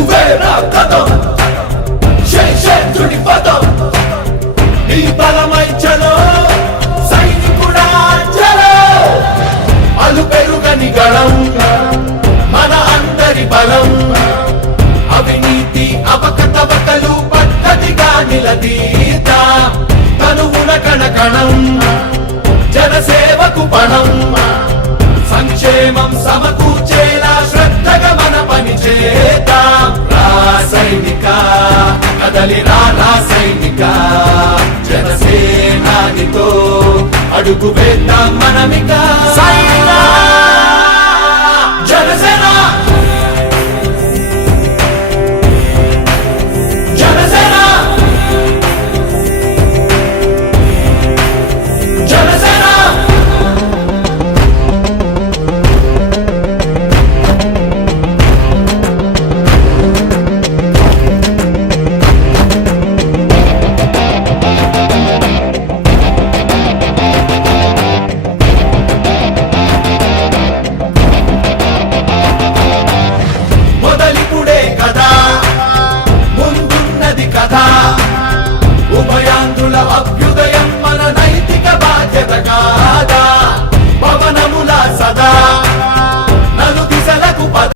నువ్వేరా కథం శేషేంద్రుడి పదం నీ బలమై చలో సైనికుడా చలో అలు పెరుగని గళం మన అందరి బలం అవినీతి అవకతవకలు పద్ధతిగా నిలదీత తనువున కణకణం జనసేవకు పణం సంక్షేమం సమకూర్చేలా శ్రద్ధగా మన పని చేద్దాం రా సైనిక కదలిరా రా సైనిక జనసేనానితో అడుగు వేద్దాం మనమిక సైనిక